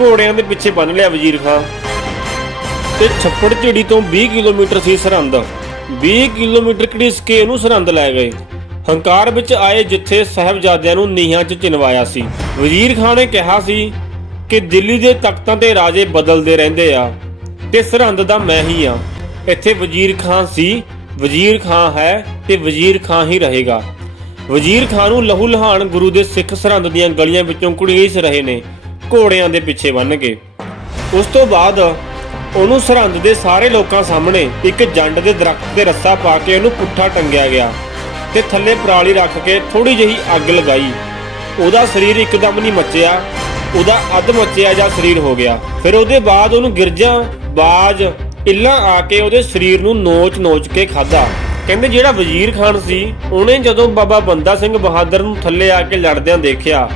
ਘੋੜਿਆਂ ਦੇ ਪਿੱਛੇ ਬੰਨ ਲਿਆ ਵਜ਼ੀਰ ਖਾਨ ਤੇ ਛੱਪੜ ਝਿੜੀ ਤੋਂ 20 ਕਿਲੋਮੀਟਰ ਸੀ ਸਰਹੰਦ। 20 ਕਿਲੋਮੀਟਰ ਘੜੀਸ ਕੇ ਉਹਨੂੰ ਸਰਹੰਦ ਲੈ ਗਏ। ਹੰਕਾਰ ਵਿੱਚ ਆਏ ਜਿੱਥੇ ਸਾਹਿਬਜ਼ਾਦਿਆਂ ਨੂੰ ਨੀਹਾਂ 'ਚ ਚਿਣਵਾਇਆ ਸੀ। ਵਜ਼ੀਰ ਖਾਨ ਨੇ ਕਿਹਾ ਸੀ ਕਿ ਦਿੱਲੀ ਦੇ ਤਖਤਾਂ ਤੇ ਰਾਜੇ ਬਦਲਦੇ ਰਹਿੰਦੇ ਆ ਤੇ ਸਰਹੰਦ ਦਾ ਮੈਂ ਹੀ ਆ। ਇੱਥੇ ਵਜ਼ੀਰ ਖਾਨ ਸੀ, ਵਜ਼ੀਰ ਖਾਨ ਹੈ ਤੇ ਵਜ਼ੀਰ ਖਾਨ ਹੀ ਰਹੇਗਾ। ਵਜ਼ੀਰ ਖਾਨ ਨੂੰ ਲਹੂ ਲਹਾਨ ਗੁਰੂ ਦੇ ਸਿੱਖ ਸਰਹੰਦ ਦੀਆਂ ਗਲੀਆਂ ਵਿੱਚੋਂ ਕੁੜੀਸ ਰਹੇ ਨੇ। ਘੋੜਿਆਂ ਦੇ ਪਿੱਛੇ ਬੰਨ ਕੇ। ਉਸ ਤੋਂ ਬਾਅਦ ਉਹਨੂੰ ਸਰਹੰਦ ਦੇ ਸਾਰੇ ਲੋਕਾਂ ਸਾਹਮਣੇ ਇੱਕ ਜੰਡ ਦੇ ਦਰਖਤ ਤੇ ਰੱਸਾ ਪਾ ਕੇ ਉਹਨੂੰ ਪੁੱਠਾ ਟੰਗਿਆ ਗਿਆ ਤੇ ਥੱਲੇ ਪਰਾਲੀ ਰੱਖ ਕੇ ਥੋੜੀ ਜਿਹੀ ਅੱਗ ਲਗਾਈ। ਉਹਦਾ ਸਰੀਰ ਇੱਕਦਮ ਨਹੀਂ ਮੱਚਿਆ, ਉਹਦਾ ਅੱਧ ਮੱਚਿਆ ਜਾਂ ਸਰੀਰ ਹੋ ਗਿਆ। ਫਿਰ ਉਹਦੇ ਬਾਅਦ ਉਹਨੂੰ ਗਿਰਜਾਂ, ਬਾਜ, ਇੱਲਾਂ ਆ ਕੇ ਉਹਦੇ ਸਰੀਰ ਨੂੰ ਨੋਚ-ਨੋਚ ਕੇ ਖਾਦਾ ਕਹਿੰਦੇ ਜਿਹੜਾ ਵਜ਼ੀਰ ਖਾਨ ਸੀ, ਉਹਨੇ ਜਦੋਂ ਬਾਬਾ ਬੰਦਾ ਸਿੰਘ ਬਹਾਦਰ ਨੂੰ ਥੱਲੇ ਆ ਕੇ ਲੜਦਿਆਂ ਦੇਖਿਆ,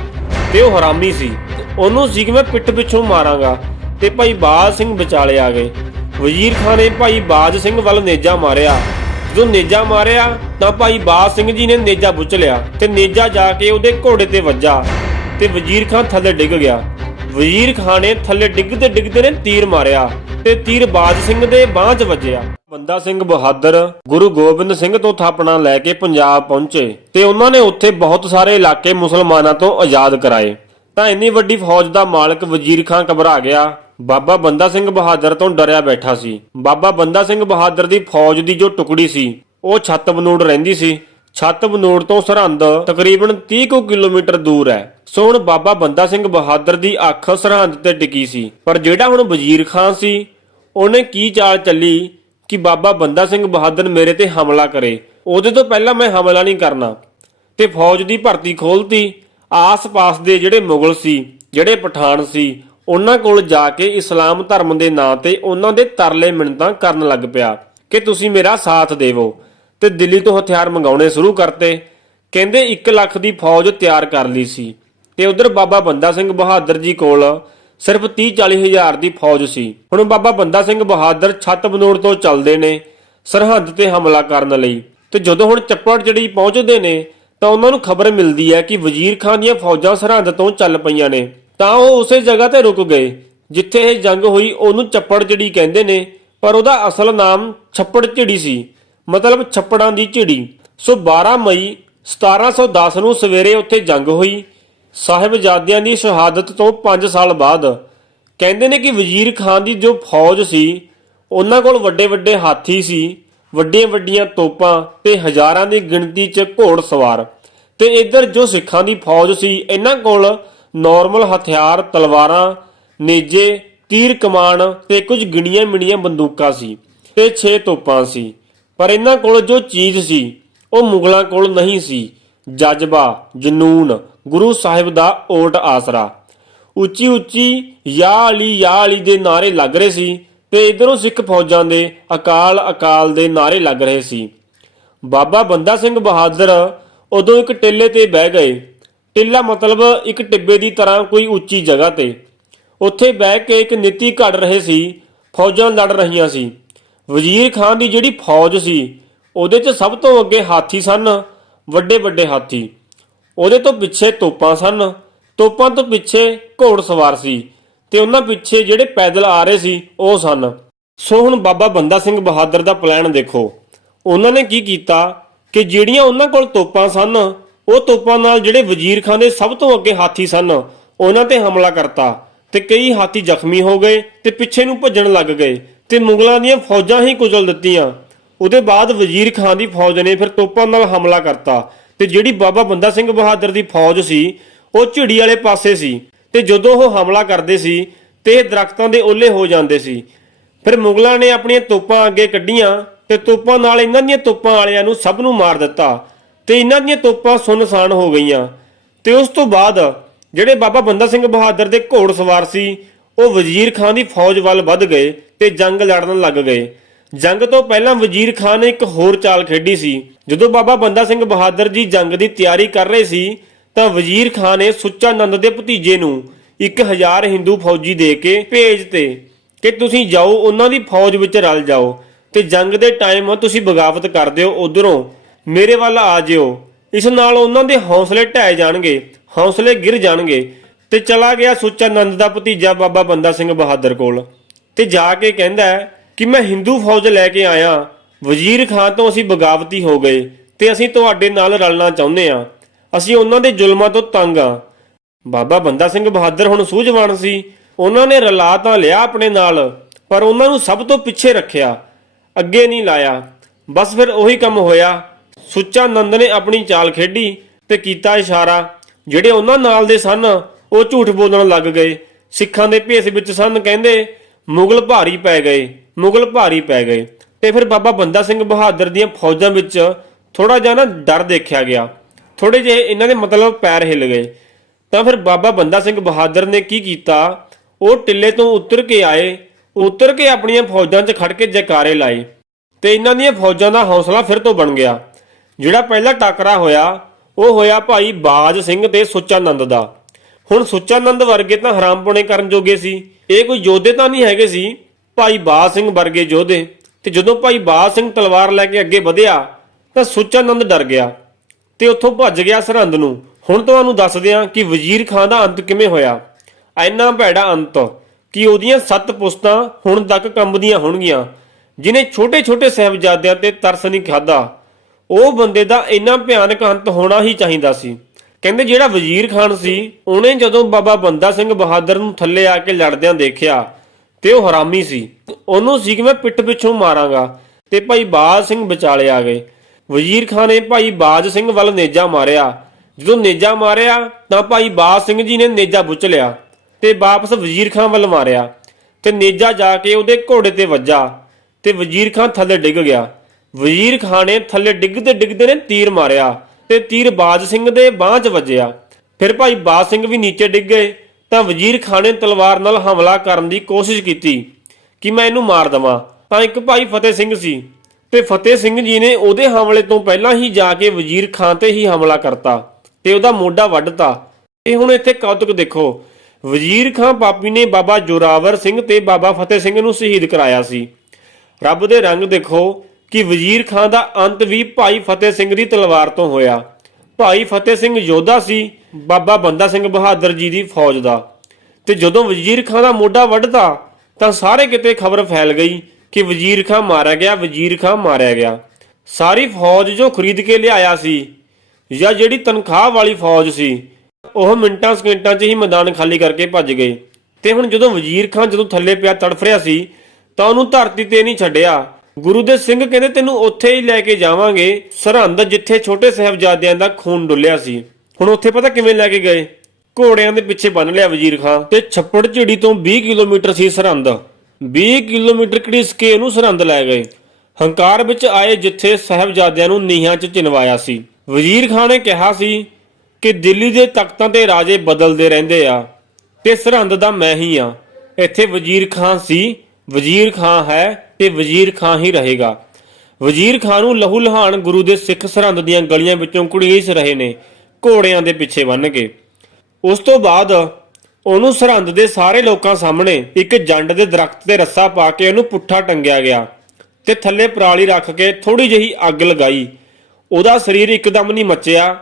ਤੇ ਉਹ ਹਰਾਮੀ ਸੀ। ਉਹਨੂੰ ਸੀ ਕਿ ਮੈਂ ਪਿੱਠ ਪਿੱਛੋਂ ਮਾਰਾਂਗਾ। ਤੇ ਭਾਈ ਬਾਜ ਸਿੰਘ ਵਿਚਾਲੇ ਆ ਗਏ। ਵਜ਼ੀਰ ਖਾਨ ਨੇ ਭਾਈ ਬਾਜ ਸਿੰਘ ਵੱਲ ਨੇਜਾ ਮਾਰਿਆ। ਜਦੋਂ ਨੇਜਾ ਮਾਰਿਆ, ਤਾਂ ਭਾਈ ਬਾਜ ਸਿੰਘ ਜੀ ਨੇ ਨੇਜਾ ਬੁੱਚ ਲਿਆ ਤੇ ਨੇਜਾ ਜਾ ਕੇ ਉਹਦੇ ਘੋੜੇ ਤੇ ਵੱਜਾ ਤੇ ਵਜ਼ੀਰ ਖਾਨ ਥੱਲੇ ਡਿੱਗ ਗਿਆ। ਵਜ਼ੀਰ ਖਾਨ ਨੇ ਥੱਲੇ ਡਿੱਗਦੇ ਡਿੱਗਦੇ ਨੇ ਤੀਰ ਮਾਰਿਆ ਤੇ ਤੀਰ ਬਾਜ ਸਿੰਘ ਦੇ ਬਾਹ 'ਚ ਵੱਜਿਆ। ਬੰਦਾ ਸਿੰਘ ਬਹਾਦਰ ਗੁਰੂ ਗੋਬਿੰਦ ਸਿੰਘ ਤੋਂ ਥਾਪਣਾ ਲੈ ਕੇ ਪੰਜਾਬ ਪਹੁੰਚੇ ਤੇ ਉਹਨਾਂ ਨੇ ਉੱਥੇ ਬਹੁਤ ਸਾਰੇ ਇਲਾਕੇ ਮੁਸਲਮਾਨਾਂ ਤੋਂ ਆਜ਼ਾਦ ਕਰਾਏ। ਤਾਂ ਇੰਨੀ ਵੱਡੀ ਫੌਜ ਦਾ ਮਾਲਕ ਵਜ਼ੀਰ ਖਾਨ ਘਬਰਾ ਗਿਆ। ਬਾਬਾ ਬੰਦਾ ਸਿੰਘ ਬਹਾਦਰ ਤੋਂ ਡਰਿਆ ਬੈਠਾ ਸੀ। ਬਾਬਾ ਬੰਦਾ ਸਿੰਘ ਬਹਾਦਰ ਦੀ ਫੌਜ ਦੀ ਜੋ ਟੁਕੜੀ ਸੀ, ਉਹ ਛੱਤ ਬਨੂੜ ਰਹਿੰਦੀ ਸੀ। ਛੱਤ ਬਨੂੜ ਤੋਂ ਸਰਹੰਦ ਤਕਰੀਬਨ 30 ਕੁ ਕਿਲੋਮੀਟਰ ਦੂਰ ਹੈ। ਸੋ ਹੁਣ ਬਾਬਾ ਬੰਦਾ ਸਿੰਘ ਬਹਾਦਰ ਦੀ ਅੱਖ ਸਰਹੰਦ ਤੇ ਟਿਕੀ ਸੀ। ਪਰ ਜਿਹੜਾ ਹੁਣ ਵਜ਼ੀਰ ਖਾਨ ਸੀ, ਉਹਨੇ ਕੀ ਚਾਲ ਚੱਲੀ ਕਿ ਬਾਬਾ ਬੰਦਾ ਸਿੰਘ ਬਹਾਦਰ ਮੇਰੇ ਤੇ ਹਮਲਾ ਕਰੇ। ਉਹਦੇ ਤੋਂ ਪਹਿਲਾਂ ਮੈਂ ਹਮਲਾ ਨਹੀਂ ਕਰਨਾ। ਤੇ ਫੌਜ ਦੀ ਭਰਤੀ ਖੋਲਤੀ। ਆਸ-ਪਾਸ ਦੇ ਜਿਹੜੇ ਮੁਗਲ ਸੀ, ਜਿਹੜੇ ਪਠਾਨ ਸੀ, ਉਹਨਾਂ ਕੋਲ ਜਾ ਕੇ ਇਸਲਾਮ ਧਰਮ ਦੇ ਨਾਂ ਤੇ ਉਹਨਾਂ ਦੇ ਤਰਲੇ ਮਿੰਨਤਾਂ ਕਰਨ ਲੱਗ ਪਿਆ ਕਿ ਤੁਸੀਂ ਮੇਰਾ ਸਾਥ ਦੇਵੋ ਤੇ ਦਿੱਲੀ ਤੋਂ ਹਥਿਆਰ ਮੰਗਾਉਣੇ ਸ਼ੁਰੂ ਕਰਤੇ। ਕਹਿੰਦੇ 1 ਲੱਖ ਦੀ ਫੌਜ ਤਿਆਰ ਕਰ ਲਈ ਸੀ ਤੇ ਉਧਰ ਬਾਬਾ ਬੰਦਾ ਸਿੰਘ ਬਹਾਦਰ ਜੀ ਕੋਲ ਸਿਰਫ 30 40 ਹਜ਼ਾਰ ਦੀ ਫੌਜ ਸੀ। ਹੁਣ ਬਾਬਾ ਬੰਦਾ ਸਿੰਘ ਬਹਾਦਰ ਛੱਤ ਬਨੂੜ ਤੋਂ ਚੱਲਦੇ ਨੇ, ਸਰਹੰਦ ਤੇ ਹਮਲਾ ਕਰਨ ਲਈ ਤੇ ਜਦੋਂ ਹੁਣ ਚੱਪੜ ਚੜੀ ਪਹੁੰਚਦੇ ਨੇ ਤਾਂ ਉਹਨਾਂ ਨੂੰ ਖਬਰ ਮਿਲਦੀ ਹੈ ਕਿ ਵਜ਼ੀਰ ਖਾਨ ਦੀਆਂ ਫੌਜਾਂ ਸਰਹੰਦ ਤੋਂ ਚੱਲ ਪਈਆਂ ਨੇ। ਤਾਂ ਉਹ ਉਸੇ ਜਗ੍ਹਾ ਤੇ ਰੁਕ ਗਏ, ਜਿੱਥੇ ਇਹ ਜੰਗ ਹੋਈ, ਉਹਨੂੰ ਚੱਪੜ ਜਿਹੜੀ ਕਹਿੰਦੇ ਨੇ, ਪਰ ਉਹਦਾ ਅਸਲ ਨਾਮ ਛੱਪੜ ਝਿੜੀ ਸੀ, ਮਤਲਬ ਛੱਪੜਾਂ ਦੀ ਝਿੜੀ। ਸੋ 12 ਮਈ 1710 ਨੂੰ ਸਵੇਰੇ ਉੱਥੇ ਜੰਗ ਹੋਈ। ਸਾਹਿਬਜ਼ਾਦਿਆਂ ਦੀ ਸ਼ਹਾਦਤ ਤੋਂ 5 ਸਾਲ ਬਾਅਦ ਕਹਿੰਦੇ ਨੇ ਕਿ ਵਜ਼ੀਰ ਖਾਨ ਦੀ ਜੋ ਫੌਜ ਸੀ, ਉਹਨਾਂ ਕੋਲ ਵੱਡੇ ਵੱਡੇ ਹਾਥੀ ਸੀ ਵੱਡੀਆਂ ਵੱਡੀਆਂ ਤੋਪਾਂ ਤੇ ਹਜ਼ਾਰਾਂ ਦੀ ਗਿਣਤੀ 'ਚ ਘੋੜ ਸਵਾਰ। ਤੇ ਇੱਧਰ ਜੋ ਸਿੱਖਾਂ ਦੀ ਫੌਜ ਸੀ, ਇਹਨਾਂ ਕੋਲ ਨਾਰਮਲ ਹਥਿਆਰ, ਤਲਵਾਰਾਂ, ਨੇਜੇ, ਤੀਰ ਕਮਾਨ ਤੇ ਕੁਝ ਗਿਣੀਆਂ ਮਿਣੀਆਂ ਬੰਦੂਕਾਂ ਸੀ ਤੇ 6 ਤੋਪਾਂ ਸੀ। ਪਰ ਇਹਨਾਂ ਕੋਲ ਜੋ ਚੀਜ਼ ਸੀ, ਉਹ ਮੁਗਲਾਂ ਕੋਲ ਨਹੀਂ ਸੀ। ਜਜ਼ਬਾ, ਜਨੂਨ, ਗੁਰੂ ਸਾਹਿਬ ਦਾ ਓਟ ਆਸਰਾ। ਉੱਚੀ ਉੱਚੀ ਯਾ ਅਲੀ ਯਾ ਅਲੀ ਦੇ ਨਾਰੇ ਲੱਗ ਰਹੇ ਸੀ। ਤੇ ਇਧਰੋਂ ਸਿੱਖ ਫੌਜਾਂ ਦੇ ਅਕਾਲ ਅਕਾਲ ਦੇ ਨਾਰੇ ਲੱਗ ਰਹੇ ਸੀ। ਬਾਬਾ ਬੰਦਾ ਸਿੰਘ ਬਹਾਦਰ ਉਦੋਂ ਇੱਕ ਟਿੱਲੇ ਤੇ ਬਹਿ ਗਏ। ਟਿੱਲਾ ਮਤਲਬ ਇੱਕ ਟਿੱਬੇ ਦੀ ਤਰ੍ਹਾਂ ਕੋਈ ਉੱਚੀ ਜਗ੍ਹਾ ਤੇ। ਉੱਥੇ ਬਹਿ ਕੇ ਇੱਕ ਨੀਤੀ ਘੜ ਰਹੇ ਸੀ, ਫੌਜਾਂ ਲੜ ਰਹੀਆਂ ਸੀ। ਵਜ਼ੀਰ ਖਾਨ ਦੀ ਜਿਹੜੀ ਫੌਜ ਸੀ, ਉਹਦੇ 'ਚ ਸਭ ਤੋਂ ਅੱਗੇ ਹਾਥੀ ਸਨ, ਵੱਡੇ ਵੱਡੇ ਹਾਥੀ। ਉਹਦੇ ਤੋਂ ਪਿੱਛੇ ਤੋਪਾਂ ਸਨ, ਤੋਪਾਂ ਤੋਂ ਪਿੱਛੇ ਘੋੜ ਸਵਾਰ ਸੀ। ਤੇ ਉਹਨਾਂ ਪਿੱਛੇ ਜਿਹੜੇ ਪੈਦਲ ਆ ਰਹੇ ਸੀ, ਉਹ ਸਨ। ਸੋ ਹੁਣ ਬਾਬਾ ਬੰਦਾ ਸਿੰਘ ਬਹਾਦਰ ਦਾ ਪਲਾਨ ਦੇਖੋ। ਉਹਨਾਂ ਨੇ ਕੀ ਕੀਤਾ ਕਿ ਜਿਹੜੀਆਂ ਉਹਨਾਂ ਕੋਲ ਤੋਪਾਂ ਸਨ, ਉਹ ਤੋਪਾਂ ਨਾਲ ਜਿਹੜੇ ਵਜ਼ੀਰ ਖਾਨ ਦੇ ਸਭ ਤੋਂ ਅੱਗੇ ਹਾਥੀ ਸਨ, ਉਹਨਾਂ ਤੇ ਹਮਲਾ ਕਰਤਾ ਤੇ ਕਈ ਹਾਥੀ ਜ਼ਖਮੀ ਹੋ ਗਏ ਤੇ ਪਿੱਛੇ ਨੂੰ ਭੱਜਣ ਲੱਗ ਗਏ ਤੇ ਮੁਗਲਾਂ ਦੀਆਂ ਫੌਜਾਂ ਹੀ ਕੁਚਲ ਦਿੱਤੀਆਂ। ਉਹਦੇ ਬਾਅਦ ਵਜ਼ੀਰ ਖਾਨ ਦੀ ਫੌਜ ਨੇ ਫਿਰ ਤੋਪਾਂ ਨਾਲ ਹਮਲਾ ਕਰਤਾ ਤੇ ਜਿਹੜੀ ਬਾਬਾ ਬੰਦਾ ਸਿੰਘ ਬਹਾਦਰ ਦੀ ਫੌਜ ਸੀ, ਉਹ ਝਿੜੀ ਵਾਲੇ ਪਾਸੇ ਸੀ। ਤੇ ਜਦੋਂ ਉਹ ਹਮਲਾ ਕਰਦੇ ਸੀ ਤੇ ਇਹ ਦਰਖਤਾਂ ਦੇ ਓਲੇ ਹੋ ਜਾਂਦੇ ਸੀ। ਫਿਰ ਮੁਗਲਾਂ ਨੇ ਆਪਣੀਆਂ ਤੋਪਾਂ ਅੱਗੇ ਕੱਢੀਆਂ ਤੇ ਤੋਪਾਂ ਨਾਲ ਇਹਨਾਂ ਦੀਆਂ ਤੋਪਾਂ ਵਾਲਿਆਂ ਨੂੰ ਸਭ ਨੂੰ ਮਾਰ ਦਿੱਤਾ ਤੇ ਇਹਨਾਂ ਦੀਆਂ ਤੋਪਾਂ ਸੁਨਸਾਨ ਹੋ ਗਈਆਂ। ਤੇ ਉਸ ਤੋਂ ਬਾਅਦ ਜਿਹੜੇ ਬਾਬਾ ਬੰਦਾ ਸਿੰਘ ਬਹਾਦਰ ਦੇ ਘੋੜ ਸਵਾਰ ਸੀ, ਉਹ ਵਜ਼ੀਰ ਖਾਨ ਦੀ ਫੌਜ ਵੱਲ ਵੱਧ ਗਏ ਤੇ ਜੰਗ ਲੜਨ ਲੱਗ ਗਏ। ਜੰਗ ਤੋਂ ਪਹਿਲਾਂ ਵਜ਼ੀਰ ਖਾਨ ਨੇ ਇੱਕ ਹੋਰ ਚਾਲ ਖੇਡੀ ਸੀ। ਜਦੋਂ ਬਾਬਾ ਬੰਦਾ ਸਿੰਘ ਬਹਾਦਰ ਜੀ ਜੰਗ ਦੀ ਤਿਆਰੀ ਕਰ ਰਹੇ ਸੀ ਤਾਂ ਵਜ਼ੀਰ ਖਾਨ ਨੇ ਸੁੱਚਾ ਨੰਦ ਦੇ ਭਤੀਜੇ ਨੂੰ 1000 ਹਿੰਦੂ ਫੌਜੀ ਦੇ ਕੇ ਭੇਜ ਤੇ ਕਿ ਤੁਸੀਂ ਜਾਓ, ਉਹਨਾਂ ਦੀ ਫੌਜ ਵਿੱਚ ਰਲ ਜਾਓ ਤੇ ਜੰਗ ਦੇ ਟਾਈਮ ਤੁਸੀਂ ਬਗਾਵਤ ਕਰ ਦਿਓ ਉਧਰੋਂ। ਮੇਰੇ ਵੱਲ ਆ ਜਿਓ। ਇਸ ਨਾਲ ਉਹਨਾਂ ਦੇ ਹੌਸਲੇ ਢਹਿ ਜਾਣਗੇ, ਹੌਸਲੇ ਗਿਰ ਜਾਣਗੇ ਤੇ ਚਲਾ ਗਿਆ ਸੁੱਚਾ ਨੰਦ ਦਾ ਭਤੀਜਾ ਬਾਬਾ ਬੰਦਾ ਸਿੰਘ ਬਹਾਦਰ ਕੋਲ। ਤੇ ਜਾ ਕੇ ਕਹਿੰਦਾ ਕਿ ਮੈਂ ਹਿੰਦੂ ਫੌਜ ਲੈ ਕੇ ਆਇਆ। ਵਜ਼ੀਰ ਖਾਨ ਤੋਂ ਅਸੀਂ ਬਗਾਵਤੀ ਹੋ ਗਏ ਤੇ ਅਸੀਂ ਤੁਹਾਡੇ ਨਾਲ ਰਲਣਾ ਚਾਹੁੰਦੇ ਆ ਅਸੀਂ ਉਹਨਾਂ ਦੇ ਜ਼ੁਲਮਾਂ ਤੋਂ ਤੰਗ ਆ। ਬਾਬਾ ਬੰਦਾ ਸਿੰਘ ਬਹਾਦਰ ਹੁਣ ਸੂਝਵਾਨ ਸੀ। ਉਹਨਾਂ ਨੇ ਰਲਾ ਤਾਂ ਲਿਆ ਆਪਣੇ ਨਾਲ, ਪਰ ਉਹਨਾਂ ਨੂੰ ਸਭ ਤੋਂ ਪਿੱਛੇ ਰੱਖਿਆ। ਅੱਗੇ ਨਹੀਂ ਲਾਇਆ। ਬਸ ਫਿਰ ਉਹੀ ਕੰਮ ਹੋਇਆ। ਸੁੱਚਾ ਨੰਦ ਨੇ ਆਪਣੀ ਚਾਲ ਖੇਡੀ ਤੇ ਕੀਤਾ ਇਸ਼ਾਰਾ। ਜਿਹੜੇ ਉਹਨਾਂ ਨਾਲ ਦੇ ਸਨ, ਉਹ ਝੂਠ ਬੋਲਣ ਲੱਗ ਗਏ। ਸਿੱਖਾਂ ਦੇ ਭੇਸ ਵਿੱਚ ਸਨ ਕਹਿੰਦੇ, ਮੁਗਲ ਭਾਰੀ ਪੈ ਗਏ, ਮੁਗਲ ਭਾਰੀ ਪੈ ਗਏ। ਤੇ ਫਿਰ ਬਾਬਾ ਬੰਦਾ ਸਿੰਘ ਬਹਾਦਰ ਦੀਆਂ ਫੌਜਾਂ ਵਿੱਚ ਥੋੜਾ ਜਿਹਾ ਨਾ ਡਰ ਦੇਖਿਆ ਗਿਆ। ਥੋੜੇ ਜਿਹੇ ਇਹਨਾਂ ਦੇ ਮਤਲਬ ਪੈਰ ਹਿੱਲ ਗਏ। ਤਾਂ ਫਿਰ ਬਾਬਾ ਬੰਦਾ ਸਿੰਘ ਬਹਾਦਰ ਨੇ ਕੀ ਕੀਤਾ? ਉਹ ਟਿੱਲੇ ਤੋਂ ਉਤਰ ਕੇ ਆਏ। ਉਤਰ ਕੇ ਆਪਣੀਆਂ ਫੌਜਾਂ 'ਚ ਖੜ ਕੇ ਜੈਕਾਰੇ ਲਾਏ ਤੇ ਇਹਨਾਂ ਦੀਆਂ ਫੌਜਾਂ ਦਾ ਹੌਸਲਾ ਫਿਰ ਤੋਂ ਬਣ ਗਿਆ। ਜਿਹੜਾ ਪਹਿਲਾ ਟਾਕਰਾ ਹੋਇਆ, ਉਹ ਹੋਇਆ ਭਾਈ ਬਾਜ ਸਿੰਘ ਤੇ ਸੁੱਚਾਨੰਦ ਦਾ। ਹੁਣ ਸੁੱਚਾਨੰਦ ਵਰਗੇ ਤਾਂ ਹਰਾਮਪੁਣੇ ਕਰਨ ਜੋਗੇ ਸੀ। ਇਹ ਕੋਈ ਯੋਧੇ ਤਾਂ ਨਹੀਂ ਹੈਗੇ ਸੀ। ਭਾਈ ਬਾਜ ਸਿੰਘ ਵਰਗੇ ਯੋਧੇ। ਤੇ ਜਦੋਂ ਭਾਈ ਬਾਜ ਸਿੰਘ ਤਲਵਾਰ ਲੈ ਕੇ ਅੱਗੇ ਵਧਿਆ, ਤਾਂ ਸੁੱਚਾਨੰਦ ਡਰ ਗਿਆ। ਤੇ ਉੱਥੋਂ ਭੱਜ ਗਿਆ ਸਰਹੰਦ ਨੂੰ। ਹੁਣ ਤੁਹਾਨੂੰ ਦੱਸਦੇ ਹਾਂ ਕਿ ਵਜ਼ੀਰ ਖਾਨ ਦਾ ਅੰਤ ਕਿਵੇਂ ਹੋਇਆ। ਐਨਾ ਭੈੜਾ ਅੰਤ ਕਿ ਉਹਦੀਆਂ ਸੱਤ ਪੁਸਤਾਂ ਹੁਣ ਤੱਕ ਕੰਬਦੀਆਂ ਹੋਣਗੀਆਂ। ਜਿਨੇ ਛੋਟੇ-ਛੋਟੇ ਸਾਹਿਬਜ਼ਾਦਿਆਂ ਤੇ ਤਰਸ ਨਹੀਂ ਖਾਦਾ ਉਹ ਬੰਦੇ ਦਾ ਇੰਨਾ ਭਿਆਨਕ ਅੰਤ ਹੋਣਾ ਹੀ ਚਾਹੀਦਾ ਸੀ। ਕਹਿੰਦੇ ਜਿਹੜਾ ਵਜ਼ੀਰ ਖਾਨ ਸੀ, ਉਹਨੇ ਜਦੋਂ ਬਾਬਾ ਬੰਦਾ ਸਿੰਘ ਬਹਾਦਰ ਨੂੰ ਥੱਲੇ ਆ ਕੇ ਲੜਦਿਆਂ ਦੇਖਿਆ ਤੇ ਉਹ ਹਰਾਮੀ ਸੀ। ਉਹਨੂੰ ਸੀ ਕਿ ਮੈਂ ਪਿੱਠ ਪਿੱਛੋਂ ਮਾਰਾਂਗਾ ਤੇ ਭਾਈ ਬਾਜ ਸਿੰਘ ਵਿਚਾਲੇ ਆ ਗਏ। ਵਜ਼ੀਰ ਖਾਨ ਨੇ ਭਾਈ ਬਾਜ ਸਿੰਘ ਵੱਲ ਨੇਜਾ ਮਾਰਿਆ। ਜਦੋਂ ਨੇਜਾ ਮਾਰਿਆ, ਤਾਂ ਭਾਈ ਬਾਜ ਸਿੰਘ ਜੀ ਨੇ ਨੇਜਾ ਬੁੱਚ ਲਿਆ ਤੇ ਵਾਪਸ ਵਜ਼ੀਰ ਖਾਨ ਵੱਲ ਮਾਰਿਆ ਤੇ ਨੇਜਾ ਜਾ ਕੇ ਉਹਦੇ ਘੋੜੇ ਤੇ ਵੱਜਾ ਤੇ ਵਜ਼ੀਰ ਖਾਨ ਥੱਲੇ ਡਿੱਗ ਗਿਆ। ਵਜ਼ੀਰ ਖਾਨ ਨੇ ਥੱਲੇ ਡਿੱਗਦੇ ਡਿੱਗਦੇ ਨੇ ਤੀਰ ਮਾਰਿਆ ਤੇ ਤੀਰ ਬਾਜ ਸਿੰਘ ਦੇ ਬਾਹ 'ਚ ਵੱਜਿਆ। ਫਿਰ ਭਾਈ ਬਾਜ ਸਿੰਘ ਵੀ ਨੀਚੇ ਡਿੱਗ ਗਏ, ਤਾਂ ਵਜ਼ੀਰ ਖਾਨ ਨੇ ਤਲਵਾਰ ਨਾਲ ਹਮਲਾ ਕਰਨ ਦੀ ਕੋਸ਼ਿਸ਼ ਕੀਤੀ ਕਿ ਮੈਂ ਇਹਨੂੰ ਮਾਰ ਦਵਾਂ। ਤਾਂ ਇੱਕ ਭਾਈ ਫਤਿਹ ਸਿੰਘ ਸੀ ਤੇ ਫਤਿਹ ਸਿੰਘ ਜੀ ਨੇ ਉਹਦੇ ਹਮਲੇ ਤੋਂ ਪਹਿਲਾਂ ਹੀ ਜਾ ਕੇ ਵਜ਼ੀਰ ਖਾਨ ਤੇ ਹੀ ਹਮਲਾ ਕਰਤਾ ਤੇ ਉਹਦਾ ਮੋਢਾ ਵੱਢਤਾ। ਇਹ ਹੁਣ ਇੱਥੇ ਕੌਤਕ ਦੇਖੋ। ਵਜ਼ੀਰ ਖਾਨ ਪਾਪੀ ਨੇ ਬਾਬਾ ਜੋਰਾਵਰ ਸਿੰਘ ਤੇ ਬਾਬਾ ਫਤਿਹ ਸਿੰਘ ਨੂੰ ਸ਼ਹੀਦ ਕਰਾਇਆ ਸੀ। ਰੱਬ ਦੇ ਰੰਗ ਦੇਖੋ ਕਿ ਵਜ਼ੀਰ ਖਾਨ ਦਾ ਅੰਤ ਵੀ ਭਾਈ ਫਤਿਹ ਸਿੰਘ ਦੀ ਤਲਵਾਰ ਤੋਂ ਹੋਇਆ। ਭਾਈ ਫਤਿਹ ਸਿੰਘ ਯੋਧਾ ਸੀ, ਬਾਬਾ ਬੰਦਾ ਸਿੰਘ ਬਹਾਦਰ ਜੀ ਦੀ ਫੌਜ ਦਾ। ਤੇ ਜਦੋਂ ਵਜ਼ੀਰ ਖਾਨ ਦਾ ਮੋਢਾ ਵੱਢਤਾ, ਤਾਂ ਸਾਰੇ ਕਿਤੇ ਖਬਰ ਫੈਲ ਗਈ ਕਿ ਵਜ਼ੀਰ ਖਾਂ ਮਾਰਿਆ ਗਿਆ, ਵਜ਼ੀਰ ਖਾਂ ਮਾਰਿਆ ਗਿਆ। ਸਾਰੀ ਫੌਜ ਜੋ ਖਰੀਦ ਕੇ ਲਿਆਇਆ ਸੀ ਜਾਂ ਜਿਹੜੀ ਤਨਖਾਹ ਵਾਲੀ ਫੌਜ ਸੀ, ਉਹ ਮਿੰਟਾਂ ਸਕਿੰਟਾਂ 'ਚ ਹੀ ਮੈਦਾਨ ਖਾਲੀ ਕਰਕੇ ਭੱਜ ਗਏ ਤੇ ਹੁਣ ਜਦੋਂ ਵਜ਼ੀਰ ਖਾਨ ਜਦੋਂ ਥੱਲੇ ਪਿਆ ਤੜਫ ਰਿਹਾ ਸੀ, ਤਾਂ ਉਹਨੂੰ ਧਰਤੀ ਤੇ ਨਹੀਂ ਛੱਡਿਆ। ਗੁਰੂ ਦੇ ਸਿੰਘ ਕਹਿੰਦੇ, ਤੈਨੂੰ ਉੱਥੇ ਹੀ ਲੈ ਕੇ ਜਾਵਾਂਗੇ। ਸਰਹੰਦ ਜਿੱਥੇ ਛੋਟੇ ਸਾਹਿਬਜ਼ਾਦਿਆਂ ਦਾ ਖੂਨ ਡੁੱਲਿਆ ਸੀ। ਹੁਣ ਉੱਥੇ ਪਤਾ ਕਿਵੇਂ ਲੈ ਕੇ ਗਏ? ਘੋੜਿਆਂ ਦੇ ਪਿੱਛੇ ਬੰਨ ਲਿਆ ਵਜ਼ੀਰ ਖਾਨ ਤੇ ਛੱਪੜ ਝਿੜੀ ਤੋਂ 20 ਕਿਲੋਮੀਟਰ ਸੀ ਸਰਹੰਦ। 20 ਕਿਲੋਮੀਟਰ ਘੜੀਸ ਕੇ ਸਰਹੰਦ ਲੈ ਗਏ। ਹੰਕਾਰ ਵਿੱਚ ਆਏ ਜਿੱਥੇ ਸਾਹਿਬਜ਼ਾਦਿਆਂ ਨੂੰ ਨੀਹਾਂ 'ਚ ਚਿਨਵਾਇਆ ਸੀ। ਵਜ਼ੀਰ ਖਾਨ ਨੇ ਕਿਹਾ ਸੀ ਕਿ ਦਿੱਲੀ ਦੇ ਤਖਤਾਂ ਤੇ ਰਾਜੇ ਬਦਲਦੇ ਰਹਿੰਦੇ ਆ ਤੇ ਸਰਹੰਦ ਦਾ ਮੈਂ ਹੀ ਆ। ਇੱਥੇ ਵਜ਼ੀਰ ਖਾਨ ਸੀ, ਵਜ਼ੀਰ ਖਾਨ ਹੈ ਤੇ ਵਜ਼ੀਰ ਖਾਨ ਹੀ ਰਹੇਗਾ। ਵਜ਼ੀਰ ਖਾਨ ਨੂੰ ਲਹੂ ਲਹਾਨ ਗੁਰੂ ਦੇ ਸਿੱਖ ਸਰਹੰਦ ਦੀਆਂ ਗਲੀਆਂ ਵਿੱਚੋਂ ਕੁੜੀਸ ਰਹੇ ਨੇ, ਘੋੜਿਆਂ ਦੇ ਪਿੱਛੇ ਬੰਨ ਕੇ। ਉਸ ਤੋਂ ਬਾਅਦ ਉਹਨੂੰ ਸਰਹੰਦ ਦੇ ਸਾਰੇ ਲੋਕਾਂ ਸਾਹਮਣੇ ਇੱਕ ਜੰਡ ਦੇ ਦਰਖਤ ਤੇ ਰੱਸਾ ਪਾ ਕੇ ਉਹਨੂੰ ਪੁੱਠਾ ਟੰਗਿਆ ਗਿਆ ਤੇ ਥੱਲੇ ਪਰਾਲੀ ਰੱਖ ਕੇ ਥੋੜੀ ਜਿਹੀ ਅੱਗ ਲਗਾਈ। ਉਹਦਾ ਸਰੀਰ ਇੱਕਦਮ ਨਹੀਂ ਮੱਚਿਆ,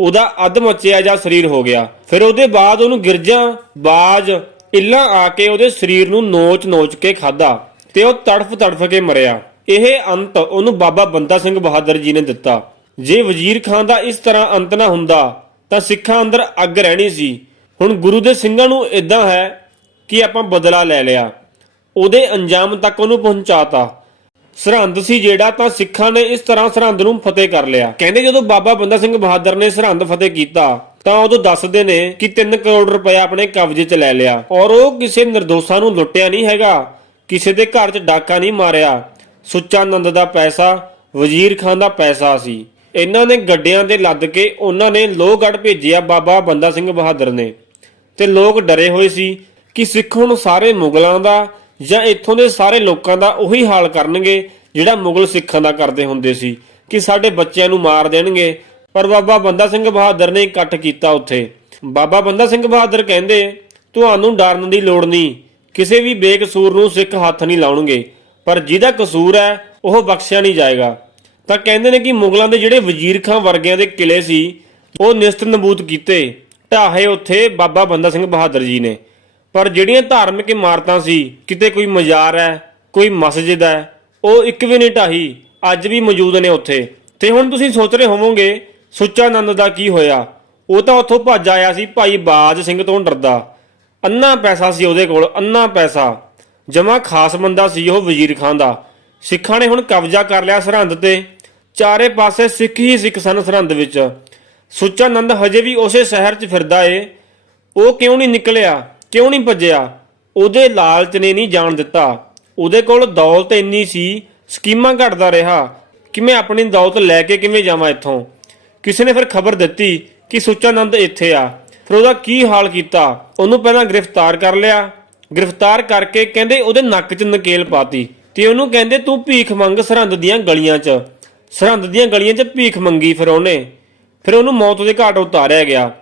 ਉਹਦਾ ਅੱਧ ਮੱਚਿਆ ਜਾਂ ਸਰੀਰ ਹੋ ਗਿਆ। ਫਿਰ ਉਹਦੇ ਬਾਅਦ ਉਹਨੂੰ ਗਿਰਜਾਂ, ਬਾਜ, ਇੱਲਾਂ ਆ ਕੇ ਉਹਦੇ ਸਰੀਰ ਨੂੰ ਨੋਚ-ਨੋਚ ਕੇ ਖਾਦਾ ਤੇ ਉਹ ਤੜਫ ਤੜਫ ਕੇ ਮਰਿਆ। ਇਹ ਅੰਤ ਉਹਨੂੰ ਬਾਬਾ ਬੰਦਾ ਸਿੰਘ ਬਹਾਦਰ ਜੀ ਨੇ ਦਿੱਤਾ। ਜੇ ਵਜ਼ੀਰ ਖਾਨ ਦਾ ਇਸ ਤਰ੍ਹਾਂ ਅੰਤ ਨਾ ਹੁੰਦਾ ਤਾਂ ਸਿੱਖਾਂ ਅੰਦਰ ਅੱਗ ਰਹਿਣੀ ਸੀ। ਹੁਣ ਗੁਰੂ ਦੇ ਸਿੰਘਾਂ ਨੂੰ ਇਦਾਂ ਹੈ ਕਿ ਆਪਾਂ ਬਦਲਾ ਲੈ ਲਿਆ। ਉਹਦੇ ਅੰਜਾਮ ਤੱਕ ਉਹਨੂੰ ਪਹੁੰਚਾਤਾ। ਸਰਹੰਦ ਸੀ ਜਿਹੜਾ ਤਾਂ ਸਿੱਖਾਂ ਨੇ ਇਸ ਤਰ੍ਹਾਂ ਸਰਹੰਦ ਨੂੰ ਫਤਿਹ ਕਰ ਲਿਆ। ਕਹਿੰਦੇ ਜਦੋਂ ਬਾਬਾ ਬੰਦਾ ਸਿੰਘ ਬਹਾਦਰ ਨੇ ਸਰਹੰਦ ਫਤਿਹ ਕੀਤਾ, ਤਾਂ ਉਦੋਂ ਦੱਸਦੇ ਨੇ ਕਿ 3 ਕਰੋੜ ਰੁਪਇਆ ਆਪਣੇ ਕਬਜ਼ੇ 'ਚ ਲੈ ਲਿਆ। ਔਰ ਉਹ ਕਿਸੇ ਨਿਰਦੋਸ਼ਾਂ ਨੂੰ ਲੁੱਟਿਆ ਨਹੀਂ ਹੈਗਾ। ਕਿਸੇ ਦੇ ਘਰ 'ਚ ਡਾਕਾ ਨਹੀਂ ਮਾਰਿਆ। ਸੁੱਚਾਨੰਦ ਦਾ ਪੈਸਾ, ਵਜ਼ੀਰ ਖਾਨ ਦਾ ਪੈਸਾ ਸੀ। ਇਹਨਾਂ ਨੇ ਗੱਡਿਆਂ ਤੇ ਲੱਦ ਕੇ ਉਹਨਾਂ ਨੇ ਲੋਹਗੜ੍ਹ ਭੇਜਿਆ ਬਾਬਾ ਬੰਦਾ ਸਿੰਘ ਬਹਾਦਰ ਨੇ। ਤੇ ਲੋਕ ਡਰੇ ਹੋਏ ਸੀ ਕਿ ਸਿੱਖ ਹੁਣ ਸਾਰੇ ਮੁਗਲਾਂ ਦਾ ਜਾਂ ਇੱਥੋਂ ਦੇ ਸਾਰੇ ਲੋਕਾਂ ਦਾ ਉਹੀ ਹਾਲ ਕਰਨਗੇ ਜਿਹੜਾ ਮੁਗਲ ਸਿੱਖਾਂ ਦਾ ਕਰਦੇ ਹੁੰਦੇ ਸੀ, ਕਿ ਸਾਡੇ ਬੱਚਿਆਂ ਨੂੰ ਮਾਰ ਦੇਣਗੇ। ਪਰ ਬਾਬਾ ਬੰਦਾ ਸਿੰਘ ਬਹਾਦਰ ਨੇ ਇਕੱਠ ਕੀਤਾ ਉੱਥੇ। ਬਾਬਾ ਬੰਦਾ ਸਿੰਘ ਬਹਾਦਰ ਕਹਿੰਦੇ, ਤੁਹਾਨੂੰ ਡਰਨ ਦੀ ਲੋੜ ਨਹੀਂ। ਕਿਸੇ ਵੀ ਬੇਕਸੂਰ ਨੂੰ ਸਿੱਖ ਹੱਥ ਨਹੀਂ ਲਾਉਣਗੇ। ਪਰ ਜਿਹਦਾ ਕਸੂਰ ਹੈ, ਉਹ ਬਖਸ਼ਿਆ ਨਹੀਂ ਜਾਏਗਾ। ਤਾਂ ਕਹਿੰਦੇ ਨੇ ਕਿ ਮੁਗਲਾਂ ਦੇ ਜਿਹੜੇ ਵਜ਼ੀਰ ਖਾਂ ਵਰਗਿਆਂ ਦੇ ਕਿਲੇ ਸੀ, ਉਹ ਨਿਸਤ ਨਬੂਤ ਕੀਤੇ। ਢਾਹੇ ਉੱਥੇ ਬਾਬਾ ਬੰਦਾ ਸਿੰਘ ਬਹਾਦਰ ਜੀ ਨੇ। ਪਰ ਜਿਹੜੀਆਂ ਧਾਰਮਿਕ ਇਮਾਰਤਾਂ ਸੀ, ਕਿਤੇ ਕੋਈ ਮਜ਼ਾਰ ਹੈ, ਕੋਈ ਮਸਜਿਦ ਹੈ, ਉਹ ਇੱਕ ਵੀ ਨਹੀਂ ਢਾਹੀ, ਅੱਜ ਵੀ ਮੌਜੂਦ ਨੇ ਉੱਥੇ। ਤੇ ਹੁਣ ਤੁਸੀਂ ਸੋਚ ਰਹੇ ਹੋਵੋਗੇ, ਸੁੱਚਾਨੰਦ ਦਾ ਕੀ ਹੋਇਆ? ਉਹ ਤਾਂ ਉੱਥੋਂ ਭੱਜ ਆਇਆ ਸੀ ਭਾਈ ਬਾਜ ਸਿੰਘ ਤੋਂ ਡਰਦਾ। ਅੰਨਾ ਪੈਸਾ ਸੀ ਉਹਦੇ ਕੋਲ, ਅੰਨਾ ਪੈਸਾ। ਜਮਾ ਖਾਸ ਬੰਦਾ ਸੀ ਉਹ ਵਜ਼ੀਰ ਖਾਨ ਦਾ। ਸਿੱਖਾਂ ਨੇ ਹੁਣ ਕਬਜ਼ਾ ਕਰ ਲਿਆ ਸਰਹੰਦ ਤੇ। ਚਾਰੇ ਪਾਸੇ ਸਿੱਖ ਹੀ ਸਿੱਖ ਸਨ ਸਰਹੰਦ ਵਿੱਚ। ਸੁੱਚਾਨੰਦ ਹਜੇ ਵੀ ਉਸੇ ਸ਼ਹਿਰ 'ਚ ਫਿਰਦਾ ਏ। ਉਹ ਕਿਉਂ ਨਹੀਂ ਨਿਕਲਿਆ? ਕਿਉਂ ਨਹੀਂ ਭੱਜਿਆ? ਉਹਦੇ ਲਾਲਚ ਨੇ ਨਹੀਂ ਜਾਣ ਦਿੱਤਾ। ਉਹਦੇ ਕੋਲ ਦੌਲਤ ਇੰਨੀ ਸੀ, ਸਕੀਮਾਂ ਘੜਦਾ ਰਿਹਾ ਕਿ ਮੈਂ ਆਪਣੀ ਦੌਲਤ ਲੈ ਕੇ ਕਿਵੇਂ ਜਾਵਾਂ ਇੱਥੋਂ? ਕਿਸੇ ਨੇ ਫਿਰ ਖਬਰ ਦਿੱਤੀ ਕਿ ਸੁੱਚਾਨੰਦ ਇੱਥੇ ਆ। ਫਿਰ ਉਹਦਾ ਕੀ ਹਾਲ ਕੀਤਾ? ਉਹਨੂੰ ਪਹਿਲਾਂ ਗ੍ਰਿਫਤਾਰ ਕਰ ਲਿਆ। ਗ੍ਰਿਫਤਾਰ ਕਰਕੇ ਕਹਿੰਦੇ ਉਹਦੇ ਨੱਕ 'ਚ ਨਕੇਲ ਪਾਤੀ। ਤੇ ਉਹਨੂੰ ਕਹਿੰਦੇ ਤੂੰ ਭੀਖ ਮੰਗ ਸਰਹੰਦ ਦੀਆਂ ਗਲੀਆਂ 'ਚ। ਸਰਹੰਦ ਦੀਆਂ ਗਲੀਆਂ 'ਚ ਭੀਖ ਮੰਗੀ ਫਿਰ ਉਹਨੇ। ਫਿਰ ਉਹਨੂੰ ਮੌਤ ਦੇ ਘਾਟ ਉਤਾਰਿਆ ਗਿਆ।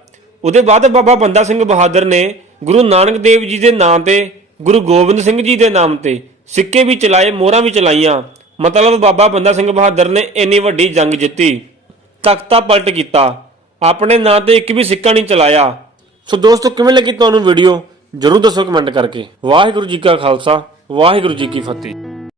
ਉਹਦੇ ਬਾਅਦ ਬਾਬਾ ਬੰਦਾ ਸਿੰਘ ਬਹਾਦਰ ਨੇ ਗੁਰੂ ਨਾਨਕ ਦੇਵ ਜੀ ਦੇ ਨਾਮ ਤੇ, ਗੁਰੂ ਗੋਬਿੰਦ ਸਿੰਘ ਜੀ ਦੇ ਨਾਮ ਤੇ ਸਿੱਕੇ ਵੀ ਚਲਾਏ, ਮੋਹਰਾਂ ਵੀ ਚਲਾਈਆਂ। ਮਤਲਬ ਬਾਬਾ ਬੰਦਾ ਸਿੰਘ ਬਹਾਦਰ ਨੇ ਇੰਨੀ ਵੱਡੀ ਜੰਗ ਜਿੱਤੀ। ਤਖਤਾ ਪਲਟ ਕੀਤਾ। ਆਪਣੇ ਨਾਂ ਤੇ ਇੱਕ ਵੀ ਸਿੱਕਾ ਨਹੀਂ ਚਲਾਇਆ। ਸੋ ਦੋਸਤੋ, ਕਿਵੇਂ ਲੱਗੀ ਤੁਹਾਨੂੰ ਵੀਡੀਓ ਜਰੂਰ ਦੱਸੋ ਕਮੈਂਟ ਕਰਕੇ। ਵਾਹਿਗੁਰੂ ਜੀ ਕਾ ਖਾਲਸਾ, ਵਾਹਿਗੁਰੂ ਜੀ ਕੀ ਫਤਿਹ।